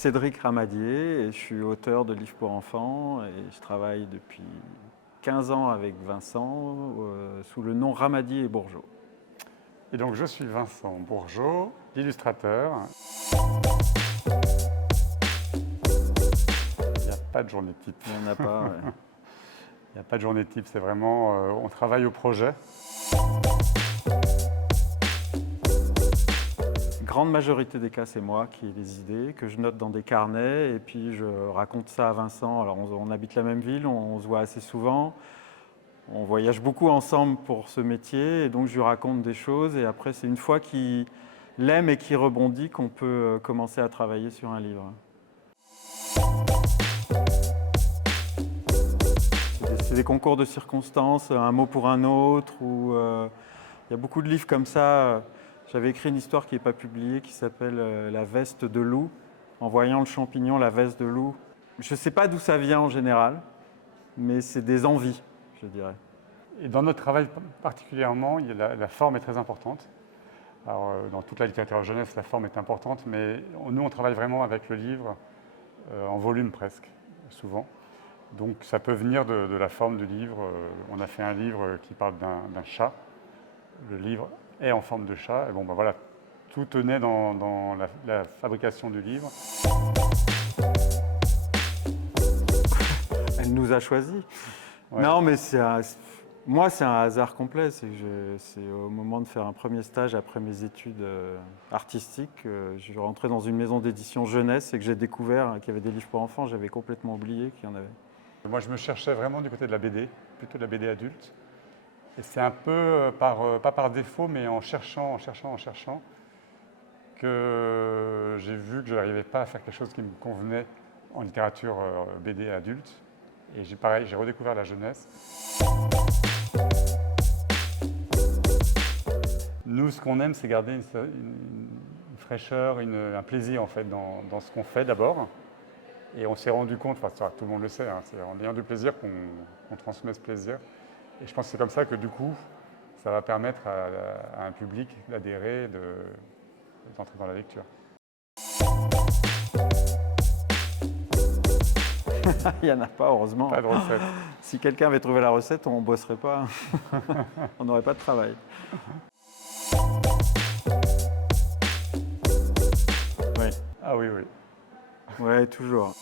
Cédric Ramadier et je suis auteur de livres pour enfants et je travaille depuis 15 ans avec Vincent sous le nom Ramadier et Bourgeot. Et donc je suis Vincent Bourgeot, illustrateur. Il n'y a pas de journée type. Il n'y en a pas. Ouais. Il n'y a pas de journée type, c'est vraiment, on travaille au projet. Grande majorité des cas, c'est moi qui ai les idées, que je note dans des carnets et puis je raconte ça à Vincent. Alors on habite la même ville, on se voit assez souvent, on voyage beaucoup ensemble pour ce métier et donc je lui raconte des choses et après c'est une fois qu'il l'aime et qu'il rebondit qu'on peut commencer à travailler sur un livre. C'est des concours de circonstances, un mot pour un autre, ou il y a beaucoup de livres comme ça. J'avais écrit une histoire qui n'est pas publiée qui s'appelle La veste de loup. En voyant le champignon, la veste de loup. Je ne sais pas d'où ça vient en général, mais c'est des envies, je dirais. Et dans notre travail particulièrement, la forme est très importante. Alors, dans toute la littérature jeunesse, la forme est importante, mais nous, on travaille vraiment avec le livre en volume presque, souvent. Donc ça peut venir de la forme du livre. On a fait un livre qui parle d'un chat. Le livre est en forme de chat. Et bon, ben voilà, tout tenait dans la fabrication du livre. Elle nous a choisis. Ouais. Non, mais moi, c'est un hasard complet. C'est au moment de faire un premier stage après mes études artistiques, je suis rentré dans une maison d'édition jeunesse et que j'ai découvert qu'il y avait des livres pour enfants. J'avais complètement oublié qu'il y en avait. Moi, je me cherchais vraiment du côté de la BD, plutôt de la BD adulte. Et c'est un peu, pas par défaut, mais en cherchant, que j'ai vu que je n'arrivais pas à faire quelque chose qui me convenait en littérature BD adulte. Et j'ai redécouvert la jeunesse. Nous, ce qu'on aime, c'est garder une fraîcheur, un plaisir en fait dans ce qu'on fait d'abord. Et on s'est rendu compte, enfin tout le monde le sait, hein, c'est en ayant du plaisir qu'on transmet ce plaisir. Et je pense que c'est comme ça que du coup, ça va permettre à un public d'adhérer, d'entrer dans la lecture. Il n'y en a pas, heureusement. Pas de recette. Si quelqu'un avait trouvé la recette, on ne bosserait pas. On n'aurait pas de travail. Oui. Ah oui, oui. Oui, toujours.